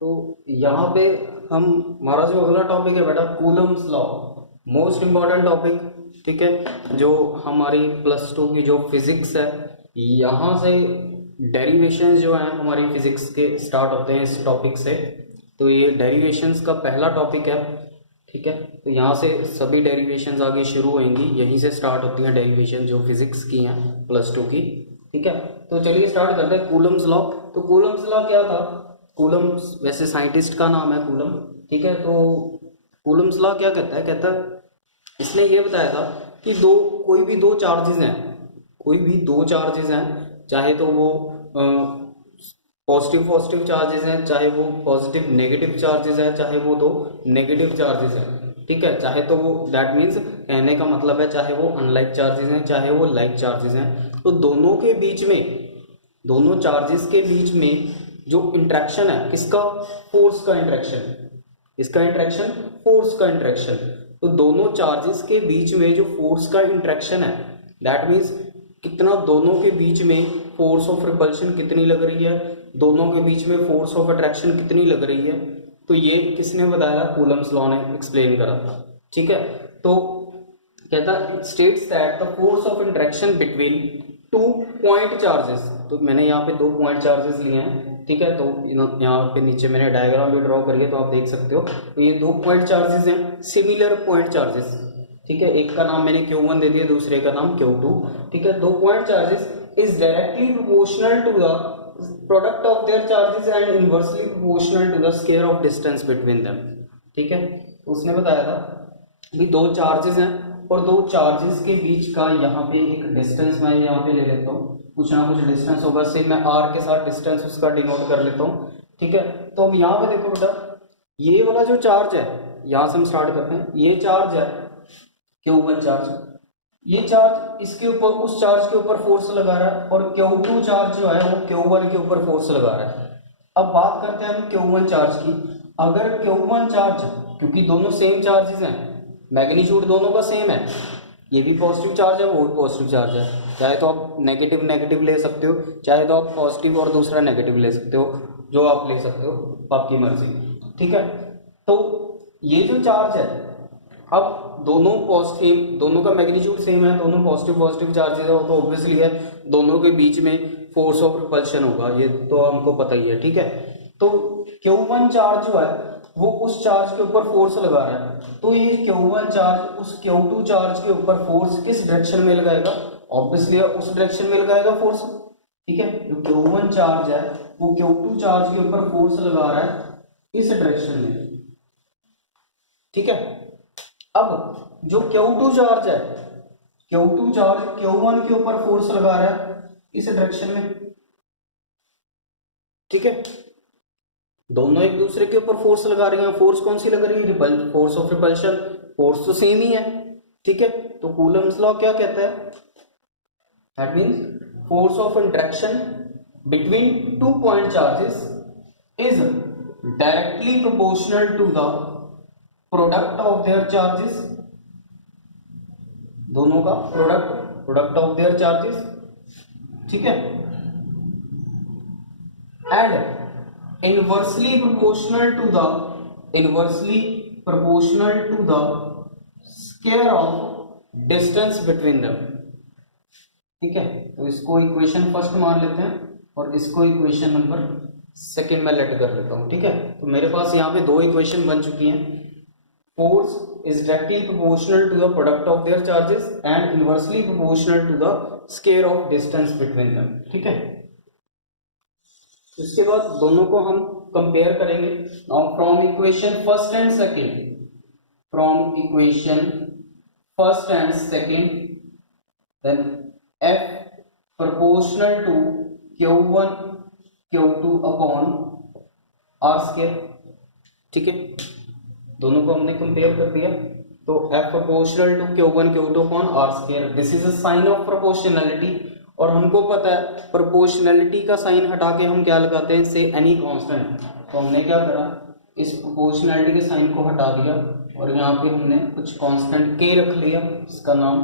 तो यहाँ पे हम हमारा जो अगला टॉपिक है बेटा Coulomb's law, most important topic. ठीक है, जो हमारी प्लस टू की जो फिजिक्स है, यहाँ से डेरिवेशन जो है हमारी फिजिक्स के स्टार्ट होते हैं इस टॉपिक से। तो ये डेरिवेशंस का पहला टॉपिक है। ठीक है, तो यहाँ से सभी डेरिवेशंस आगे शुरू होंगी, यहीं से स्टार्ट होती हैं डेरिवेशन जो फिजिक्स की हैं प्लस टू की। ठीक है, तो चलिए स्टार्ट करते हैं कूलम्स लॉ। तो कूलम्स लॉ क्या था? कूलम्स वैसे साइंटिस्ट का नाम है कूलम। ठीक है, तो कूलम्स लॉ क्या कहता है? कहता है इसने ये बताया था कि कोई भी दो चार्जेस हैं, कोई भी दो चार्जेस हैं, चाहे तो वो पॉजिटिव पॉजिटिव चार्जेस हैं, चाहे वो पॉजिटिव नेगेटिव चार्जेस हैं, चाहे वो दो नेगेटिव चार्जेस हैं। ठीक है, चाहे तो वो दैट मीन्स कहने का मतलब है चाहे वो अनलाइक चार्जेस हैं चाहे वो लाइक चार्जेस हैं, तो दोनों के बीच में, दोनों चार्जेस के बीच में जो इंट्रैक्शन है किसका? फोर्स का इंट्रैक्शन। इसका इंट्रैक्शन फोर्स का इंट्रैक्शन। तो दोनों चार्जेस के बीच में जो फोर्स का इंट्रैक्शन है, दैट मीन्स कितना दोनों के बीच में फोर्स ऑफ रिपल्शन कितनी लग रही है, दोनों के बीच में फोर्स ऑफ अट्रैक्शन कितनी लग रही है, तो ये किसने बताया? कूलम्स लॉ ने एक्सप्लेन करा था। ठीक है, तो कहता states that the force of interaction between two point charges. तो मैंने यहाँ पे दो पॉइंट चार्जेस लिए हैं। ठीक है, तो यहाँ पे नीचे मैंने डायग्राम भी ड्रॉ करिए तो आप देख सकते हो। तो ये दो पॉइंट चार्जेस हैं, सिमिलर पॉइंट चार्जेस। ठीक है, एक का नाम मैंने Q1 दे दिया, दूसरे का नाम Q2। ठीक है, दो point charges is directly proportional to the product of their charges and inversely proportional to the square of distance between them. ठीक है, तो उसने बताया था भी दो चार्जेस हैं और दो चार्जेस के बीच का यहाँ पे एक डिस्टेंस मैं यहाँ पे ले लेता हूँ, कुछ ना कुछ डिस्टेंस होगा, से मैं r के साथ डिस्टेंस उसका डिनोट कर लेता हूँ। ठीक है, तो अब यहाँ पे देखो बेटा, ये वाला जो चार्ज है, यहाँ से हम स्टार्ट करते हैं, ये चार्ज है Q1 चार्ज, ये चार्ज इसके ऊपर, उस चार्ज के ऊपर फोर्स लगा रहा है, और Q2 चार्ज जो है वो Q1 के ऊपर फोर्स लगा रहा है। अब बात करते हैं हम Q1 चार्ज की। अगर Q1 चार्ज, क्योंकि दोनों सेम चार्जेस हैं, मैग्नीट्यूड दोनों का सेम है, ये भी पॉजिटिव चार्ज है वो भी पॉजिटिव चार्ज है, चाहे तो आप नेगेटिव नेगेटिव ले सकते हो, चाहे तो आप पॉजिटिव और दूसरा नेगेटिव ले सकते हो, जो आप ले सकते हो, आपकी मर्जी। ठीक है, तो ये जो चार्ज है, अब दोनों पॉजिटिव, दोनों का मैग्नीट्यूड सेम है, दोनों पॉजिटिव पॉजिटिव चार्जेस है, तो ऑब्वियसली है दोनों के बीच में फोर्स ऑफ रिपल्शन होगा, ये तो हमको पता ही है। ठीक है, तो Q1 चार्ज जो है वो उस चार्ज के ऊपर फोर्स लगा रहा है, तो ये Q1 चार्ज उस Q2 चार्ज के ऊपर फोर्स किस डायरेक्शन में लगाएगा? ऑब्वियसली उस डायरेक्शन में लगाएगा फोर्स। ठीक है, जो Q1 चार्ज है वो Q2 चार्ज के ऊपर फोर्स लगा रहा है इस डायरेक्शन में। ठीक है, अब जो Q2 चार्ज है, Q2 चार्ज Q1 के ऊपर फोर्स लगा रहा है इस डायरेक्शन में। ठीक है, दोनों एक दूसरे के ऊपर फोर्स लगा रही हैं, फोर्स कौन सी लग रही है? फोर्स ऑफ रिपल्शन, फोर्स तो सेम ही है। ठीक है, तो कूलम्स लॉ क्या कहता है? That means force of interaction between two point charges is directly proportional to the product of their charges, दोनों का प्रोडक्ट ऑफ देयर चार्जेस। ठीक है, and inversely proportional to the square of distance between them। ठीक है, तो इसको equation first मान लेते हैं और इसको इक्वेशन नंबर सेकंड में लेट कर लेता हूं। ठीक है, तो मेरे पास यहाँ पे दो इक्वेशन बन चुकी हैं। Force is directly proportional to the product of their charges and inversely proportional to the square of distance between them. ठीक है, इसके बाद दोनों को हम कंपेयर करेंगे। Now from equation first and second, from equation first and second, then F proportional to Q1 Q2 upon R square. ठीक है, दोनों को हमने कंपेयर कर दिया, तो F proportional to Q1 Q2 upon R square, this is a sign of proportionality. और हमको पता है प्रोपोर्शनैलिटी का साइन हटा के हम क्या लगाते हैं? से एनी कांस्टेंट। तो हमने क्या करा, इस प्रोपोर्शनैलिटी के साइन को हटा दिया और यहाँ पे हमने कुछ कांस्टेंट k रख लिया, इसका नाम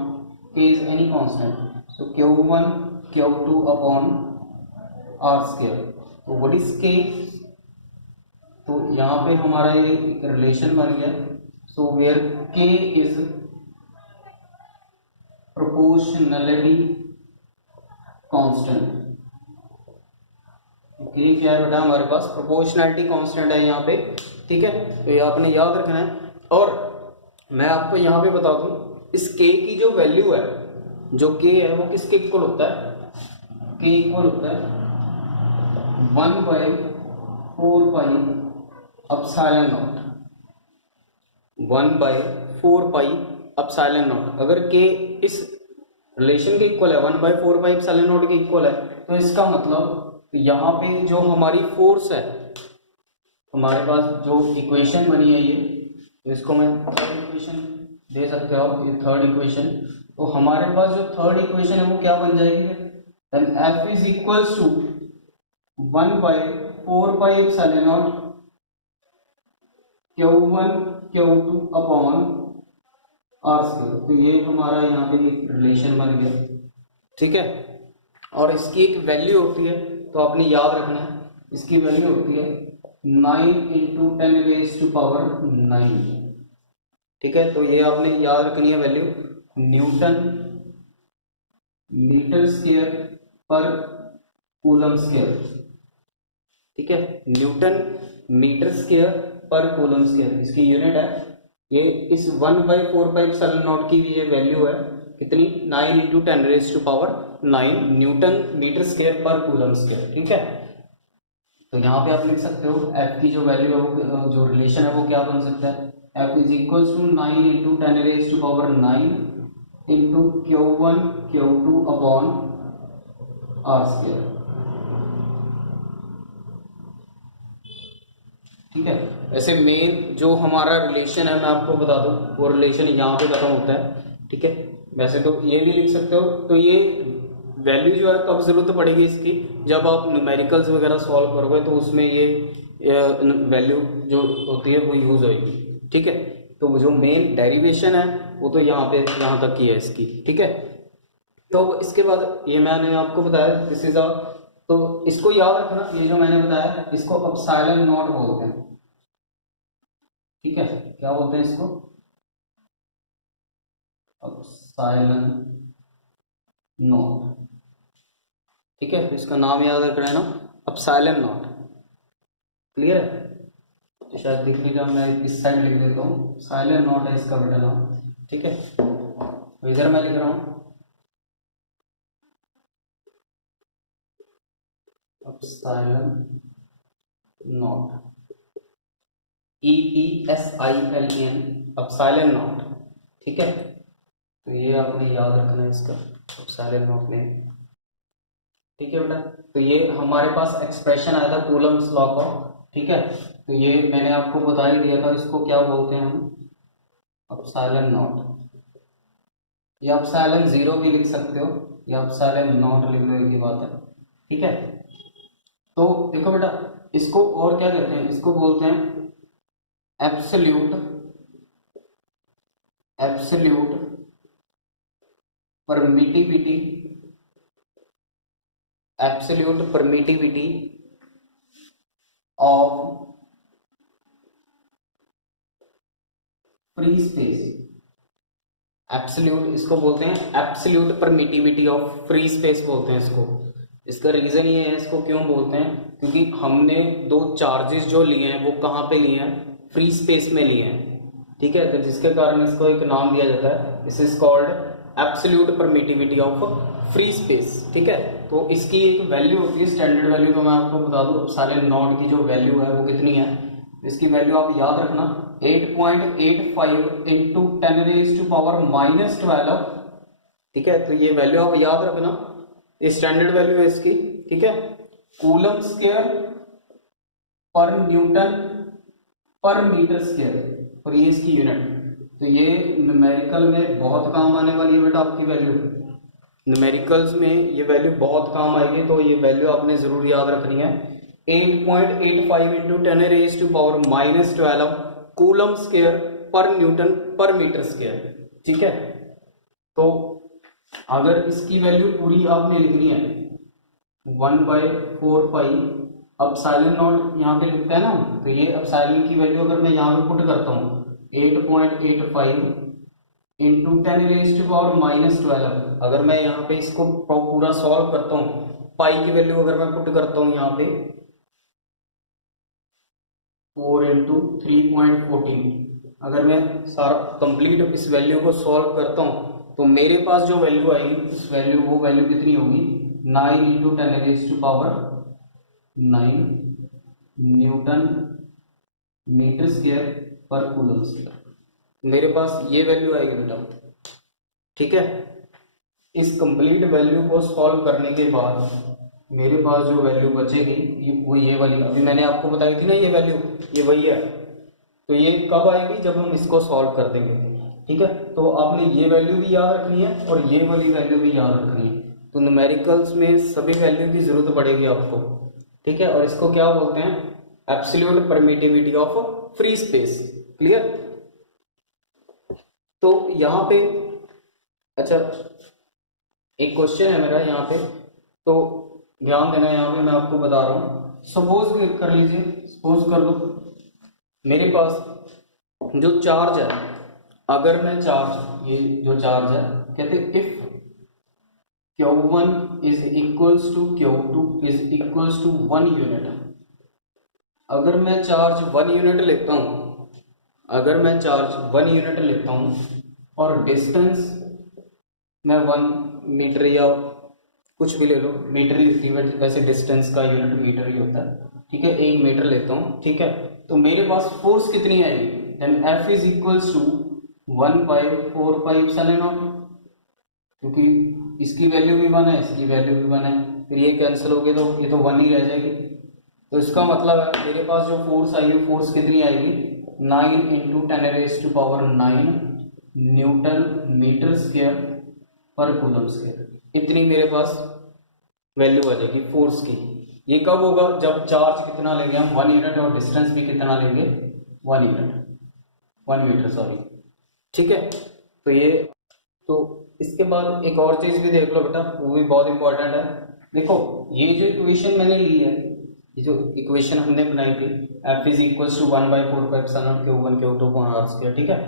k इज एनी कांस्टेंट। तो Q1 Q2 upon R square, तो व्हाट इज k? तो यहाँ पे हमारा ये एक रिलेशन बन गया। सो वेयर के इज प्रोपोर्शनलिटी कांस्टेंट। ये क्या है बेटा, हमारे पास प्रोपोर्शनैलिटी कांस्टेंट है यहाँ पे, ठीक है। तो ये आपने याद रखना है। और मैं आपको यहाँ पे बता दूं, इस k की जो वैल्यू है, जो k है वो किसके इक्वल होता है, k इक्वल होता है 1/4 एप्सिलॉन नॉट, 1/4 एप्सिलॉन नॉट। अगर k इस रिलेशन के इक्वल है, 1/4 एप्सिलॉन नॉट के इक्वल है, तो इसका मतलब यहाँ पे जो हमारी फोर्स है, हमारे पास जो इक्वेशन बनी है ये, इसको मैं थर्ड इक्वेशन दे सकते हो, ये थर्ड इक्वेशन। तो हमारे पास जो थर्ड इक्वेशन है वो क्या बन जाएगी, then F is equals to 1/4 epsilon naught Q1 Q2 upon R square. तो ये हमारा यहाँ पे एक रिलेशन बन गया, ठीक है। और इसकी एक वैल्यू होती है, तो आपने याद रखना है, इसकी वैल्यू होती है 9 × 10⁻⁹, ठीक है। तो ये आपने याद रखनी है वैल्यू, न्यूटन मीटर स्क्वायर पर कूलम स्क्वायर, ठीक है। न्यूटन मीटर स्क्वायर पर कूलम स्क्वायर इसकी यूनिट है। ये इस 1/4 एप्सिलॉन नॉट की भी ये वैल्यू है कितनी, 9 × 10⁹9 न्यूटन मीटर स्क्वायर पर कूलम स्क्वायर, ठीक है। तो यहाँ पे आप लिख सकते हो F की जो वैल्यू है वो, जो रिलेशन है वो क्या बन सकता है, F is equal to 9 × 10⁹9 into Q1 Q2 upon R square, ठीक है। ऐसे मेन जो हमारा रिलेशन है मैं आपको बता दूं, वो रिलेशन यहाँ पे खत्म होता है, ठीक है। वैसे तो ये भी लिख सकते हो। तो ये वैल्यू जो है कब जरूरत पड़ेगी इसकी, जब आप न्यूमेरिकल्स वगैरह सॉल्व करोगे तो उसमें ये वैल्यू जो होती है वो यूज होगी, ठीक है। तो जो मेन डेरिवेशन है वो तो यहाँ पे, यहाँ तक की है इसकी, ठीक है। तो इसके बाद ये मैंने आपको बताया दिस इज तो इसको याद रखना, ये जो मैंने बताया इसको एप्सिलॉन नॉट बोलते हैं, ठीक है। क्या बोलते हैं इसको, एप्सिलॉन नॉट, ठीक है। तो इसका नाम याद रखना है ना, एप्सिलॉन नॉट, क्लियर है। तो शायद दिख नहीं रहा, मैं इस साइड लिख देता हूँ, एप्सिलॉन नॉट है इसका बेटा नाम, ठीक है। तो इधर मैं लिख रहा हूँ epsilon not, EPSILON, epsilon not, ठीक है। तो ये आपने याद रखना है इसका एप्सिलॉन नॉट में, ठीक है बेटा। तो ये हमारे पास एक्सप्रेशन आया था कूलम्स लॉ का, ठीक है। तो ये मैंने आपको बता ही दिया था, इसको क्या बोलते हैं हम, एप्सिलॉन नॉट, या एप्सिलॉन 0 भी लिख सकते हो, या एप्सिलॉन नॉट लिख लो, एक ही बात है, ठीक है। तो देखो बेटा, इसको और क्या कहते हैं, इसको बोलते हैं absolute permittivity, absolute permittivity of free space. Absolute इसको बोलते हैं, absolute permittivity of free space बोलते हैं इसको। इसका रीजन ये है, इसको क्यों बोलते हैं, क्योंकि हमने दो चार्जेस जो लिए हैं वो कहाँ पे लिए हैं, फ्री स्पेस में लिए हैं, ठीक है। तो जिसके कारण इसको एक नाम दिया जाता है, this is called absolute permittivity of free space, ठीक है। तो इसकी एक वैल्यू होती है, स्टैंडर्ड वैल्यू, तो मैं आपको बता दूं एप्सिलॉन नॉट की जो वैल्यू है वो कितनी है, इसकी वैल्यू आप याद रखना 8.85 × 10⁻⁻12, ठीक है। तो ये वैल्यू आप याद रखना, ये स्टैंडर्ड वैल्यू है इसकी, ठीक है। कूलम स्क्वायर पर न्यूटन पर मीटर स्क्वायर, और ये इसकी यूनिट। तो ये न्यूमेरिकल में बहुत काम आने वाली है बेटा आपकी वैल्यू, न्यूमेरिकल्स में ये वैल्यू बहुत काम आएगी। तो ये वैल्यू आपने जरूर याद रखनी है, 8.85 × 10⁻⁻12 कूलम स्क्वायर पर न्यूटन पर मीटर स्क्वायर, ठीक है। तो अगर इसकी वैल्यू पूरी आपने लिखनी है 1/4 एप्सिलॉन नॉट यहाँ पे लिखता है ना, तो ये एप्सिलॉन की वैल्यू अगर मैं यहाँ पे पुट करता हूँ 8.85 इंटू 10⁻⁻12, अगर मैं यहाँ पे इसको पूरा सॉल्व करता हूँ, पाई की वैल्यू अगर मैं पुट करता हूँ यहाँ पे 4 इंटू 3.14, अगर मैं सारा कंप्लीट इस वैल्यू को सॉल्व करता हूँ तो मेरे पास जो वैल्यू आएगी उस वैल्यू वो वैल्यू कितनी होगी 9 इंटू 10⁻⁹ न्यूटन मीटर स्क्वायर पर कूलम स्क्वायर, मेरे पास ये वैल्यू आएगी बेटा। ठीक है, इस कंप्लीट वैल्यू को सॉल्व करने के बाद मेरे पास जो वैल्यू बचेगी वो ये वाली, अभी मैंने आपको बताई थी ना ये वैल्यू, ये वही है। तो ये कब आएगी, जब हम इसको सॉल्व कर देंगे। ठीक है, तो आपने ये वैल्यू भी याद रखनी है और ये वाली वैल्यू भी याद रखनी है। तो न्यूमेरिकल्स में सभी वैल्यू की जरूरत पड़ेगी आपको। ठीक है, और इसको क्या बोलते हैं, absolute permittivity of free space. Clear. तो यहाँ पे अच्छा एक क्वेश्चन है मेरा यहाँ पे, तो ध्यान देना, यहाँ पे मैं आपको बता रहा हूँ। सपोज कर लीजिए, सपोज कर दो मेरे पास जो चार्ज है, अगर मैं चार्ज, ये जो चार्ज है कहते हैं if Q1 is equals to Q2 is equals to 1 unit, अगर मैं चार्ज 1 यूनिट लेता हूं, अगर मैं चार्ज 1 यूनिट लेता हूं और डिस्टेंस मैं 1 मीटर या कुछ भी ले लो, मीटर ही होती है वैसे, डिस्टेंस का यूनिट मीटर ही होता है। ठीक है, 1 मीटर लेता हूं। ठीक है, तो मेरे पास फोर्स कितनी आएगी, then F is equals to 1/4πε0, क्योंकि इसकी वैल्यू भी 1 है, इसकी वैल्यू भी 1 है, फिर ये कैंसिल हो गई तो ये तो 1 ही रह जाएगी। तो इसका मतलब है मेरे पास जो फोर्स आएगी, फोर्स कितनी आएगी 9 इंटू 10⁻⁹ न्यूटन मीटर स्क्वायर पर कूलम स्क्वायर, इतनी मेरे पास वैल्यू आ जाएगी फोर्स की। ये कब होगा, जब चार्ज कितना लेंगे हम 1 यूनिट और डिस्टेंस भी कितना लेंगे 1 यूनिट, 1 मीटर सॉरी। ठीक है, तो ये, तो इसके बाद एक और चीज भी देख लो बेटा, वो भी बहुत इंपॉर्टेंट है। देखो ये जो इक्वेशन मैंने ली है, ये जो इक्वेशन हमने बनाई थी F is equals to 1/4πε0 Q1 Q2 r square. ठीक है,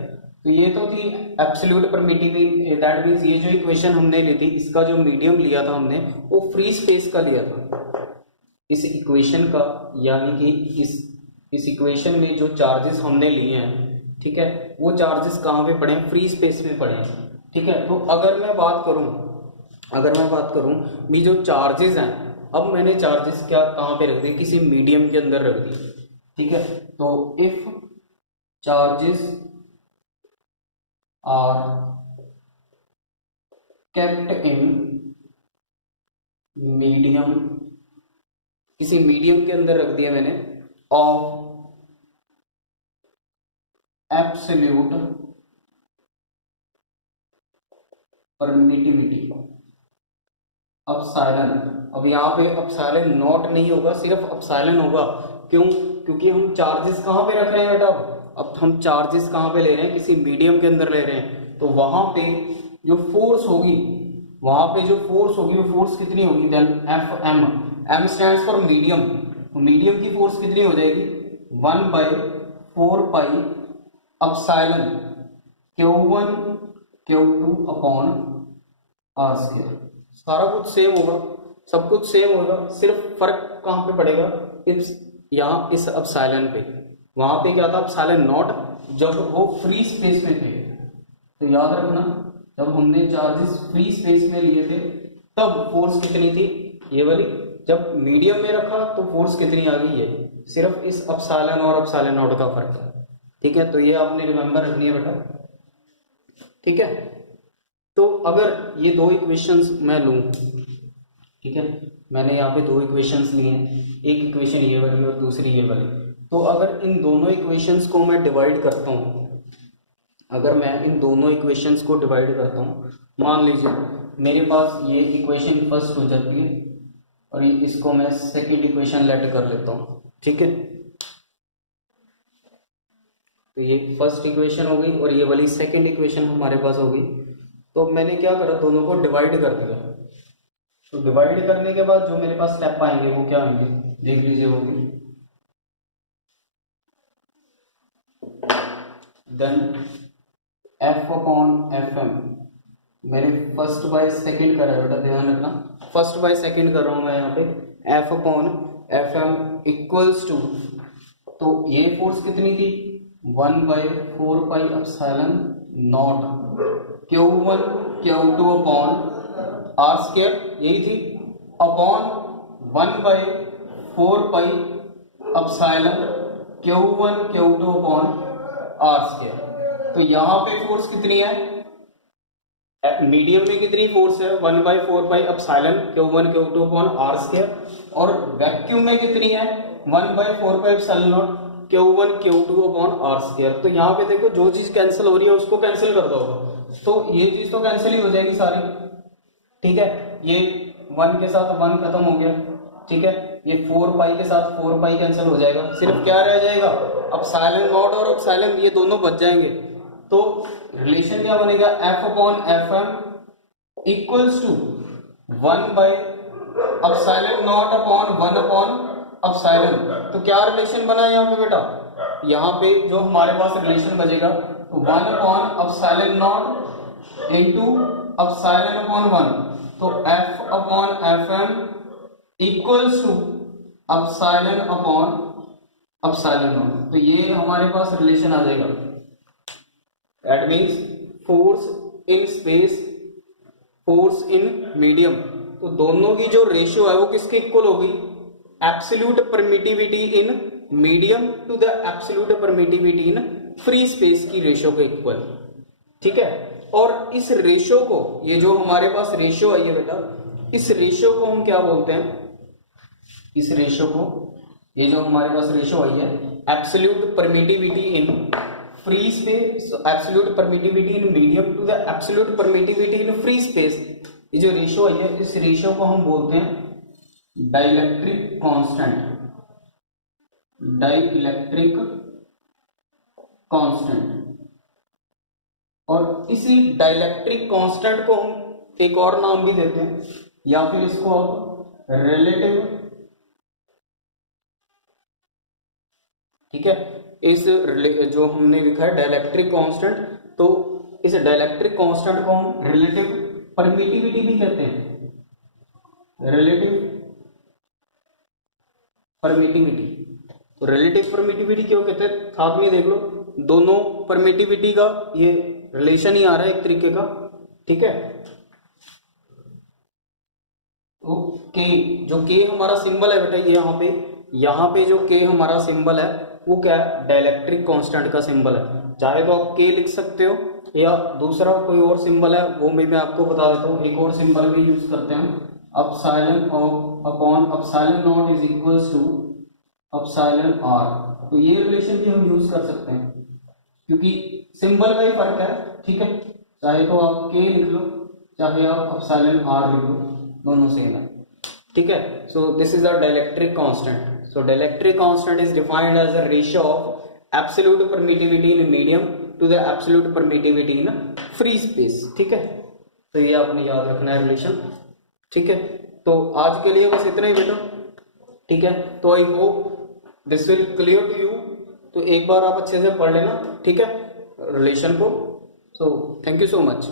तो ये तो थी एब्सोल्यूट परमिटिविटी, दैट मींस ये जो इक्वेशन हमने ली थी, इसका जो मीडियम लिया था हमने वो फ्री स्पेस का लिया था इस इक्वेशन का, यानी कि इस इक्वेशन में जो चार्जेस हमने लिए हैं, ठीक है, वो चार्जेस कहाँ पे पड़े हैं, फ्री स्पेस में पड़े हैं। ठीक है, तो अगर मैं बात करूं भी जो चार्जेस हैं, अब मैंने चार्जेस क्या कहाँ पे रख दिए, किसी मीडियम के अंदर रख दिए। ठीक है, तो if charges are kept in medium, किसी मीडियम के अंदर रख दिया मैंने, ऑफ एब्सोल्यूट परमिटिविटी एप्सिलॉन। अब यहाँ पे एप्सिलॉन नॉट नहीं होगा, सिर्फ एप्सिलॉन होगा। क्यों, क्योंकि हम चार्जेस कहाँ पे रख रहे हैं बेटा, अब हम चार्जेस कहाँ पे ले रहे हैं, किसी मीडियम के अंदर ले रहे हैं, तो वहां पे जो फोर्स होगी, वहां पे जो फोर्स होगी वो फोर्स कितनी होगी, then F M, M stands for medium, medium की फोर्स कितनी हो जाएगी 1/4π epsilon Q1 Q2 upon r square. सारा कुछ सेम होगा, सब कुछ सेम होगा, सिर्फ फर्क कहाँ पे पड़ेगा, यहाँ इस एप्सिलॉन पे। वहां पे क्या था एप्सिलॉन नॉट, जब वो फ्री स्पेस में थे। तो याद रखना, जब हमने चार्जेस फ्री स्पेस में लिए थे तब फोर्स कितनी थी ये वाली, जब मीडियम में रखा तो फोर्स कितनी आ गई, ये सिर्फ इस एप्सिलॉन और एप्सिलॉन नॉट का फर्क है। ठीक है, तो ये आपने रिमेंबर रखनी है बेटा। ठीक है, तो अगर ये दो इक्वेशंस मैं लूं, ठीक है, मैंने यहाँ पे दो इक्वेशंस ली हैं, एक इक्वेशन ये वाली और दूसरी ये वाली, तो अगर इन दोनों इक्वेशंस को मैं डिवाइड करता हूँ, अगर मैं इन दोनों इक्वेशंस को डिवाइड करता हूँ, मान लीजिए मेरे पास ये इक्वेशन फर्स्ट हो जाती है और इसको मैं सेकंड इक्वेशन लेट कर लेता हूँ। ठीक है, तो ये फर्स्ट इक्वेशन हो गई और ये वाली सेकंड इक्वेशन हमारे पास हो गई। तो मैंने क्या करा, दोनों को डिवाइड कर दिया। तो डिवाइड करने के बाद जो मेरे पास स्टेप आएंगे वो क्या आएंगे, देख लीजिए वो भी। Then F upon F M, मैंने फर्स्ट बाय सेकंड करा है बेटा, ध्यान रखना, फर्स्ट बाय सेकंड कर रहा हूं मैं यहाँ पे। F upon F M equals to, तो ये फोर्स कितनी थी 1/4πε not Q1 Q2 upon R square, यही थी, upon 1/4πε Q1 Q2 upon R square. तो यहां पे फोर्स कितनी है, मीडियम में कितनी फोर्स है 1/4πε Q1 Q2 upon R square, और वैक्यूम में कितनी है 1/4πε Q1 Q2 upon R square. तो यहाँ पे देखो जो चीज कैंसिल हो रही है उसको कैंसिल कर दो, तो ये चीज तो कैंसिल ही हो जाएगी सारी, ठीक है। ये 1 के साथ 1 खत्म हो गया, ठीक है। ये 4π के साथ 4π कैंसिल हो जाएगा, सिर्फ क्या रह जाएगा एप्सिलॉन नॉट और एप्सिलॉन, ये दोनों बच जाएंगे। तो रिलेशन क्या बनेगा F upon F M equals to 1/एप्सिलॉन नॉट अपॉन 1 अपॉन एप्सिलॉन। तो क्या रिलेशन बना यहाँ पे बेटा, यहाँ पे जो हमारे पास रिलेशन बचेगा 1 upon epsilon naught into epsilon upon 1, तो F upon F M equals to epsilon upon epsilon naught. तो ये हमारे पास रिलेशन आ जाएगा, that means force in space, force in medium. तो दोनों की जो रेशियो है वो किसके इक्वल होगी, absolute permittivity in medium to the absolute permittivity in free space की रेशियो के इक्वल, ठीक है। और इस रेशियो को, ये जो हमारे पास रेशियो आई है बेटा, इस रेशियो को हम क्या बोलते हैं, इस रेशियो को, ये जो हमारे पास रेशियो आई है absolute permittivity in free space, absolute permittivity in medium to the absolute permittivity in free space, ये जो रेशियो आई है इस रेशियो को हम बोलते हैं डाइलेक्ट्रिक कांस्टेंट, डाइलेक्ट्रिक कांस्टेंट। और इसी डाइलेक्ट्रिक कांस्टेंट को हम एक और नाम भी देते हैं, या फिर इसको आप रिलेटिव, ठीक है। इस जो हमने लिखा है डाइलेक्ट्रिक कांस्टेंट, तो इस डाइलेक्ट्रिक कांस्टेंट को हम रिलेटिव परमिटिविटी भी कहते हैं, रिलेटिव परमिटिविटी। तो रिलेटिव परमिटिविटी क्यों कहते हैं, साथ में देख लो, दोनों परमिटिविटी का ये रिलेशन ही आ रहा है एक तरीके का, ठीक है। तो के, जो के हमारा सिंबल है बेटा, ये यहाँ पे जो के हमारा सिंबल है वो क्या है, डाइलेक्ट्रिक कांस्टेंट का सिंबल है। चाहे तो आप के लिख सकते हो, या दूसरा कोई और सिंबल है वो भी मैं आपको बता देता हूँ, एक और सिंबल भी यूज करते हैं, epsilon upon epsilon naught is equals to epsilon R. तो ये रिलेशन भी हम यूज कर सकते हैं, क्योंकि सिंबल का ही फर्क है, ठीक है। चाहे तो आप के लिख लो, चाहे आप एप्सिलॉन आर लिख लो, दोनों सेम है, ठीक है। So this is a dielectric constant. So dielectric constant is defined as a ratio of absolute permittivity in medium to the absolute permittivity in free space, ठीक है। तो ये आपने याद रखना है रिलेशन, ठीक है। तो आज के लिए बस इतना ही बेटा, ठीक है। तो I hope this will clear to you. तो एक बार आप अच्छे से पढ़ लेना, ठीक है, रिलेशन को। So thank you so much.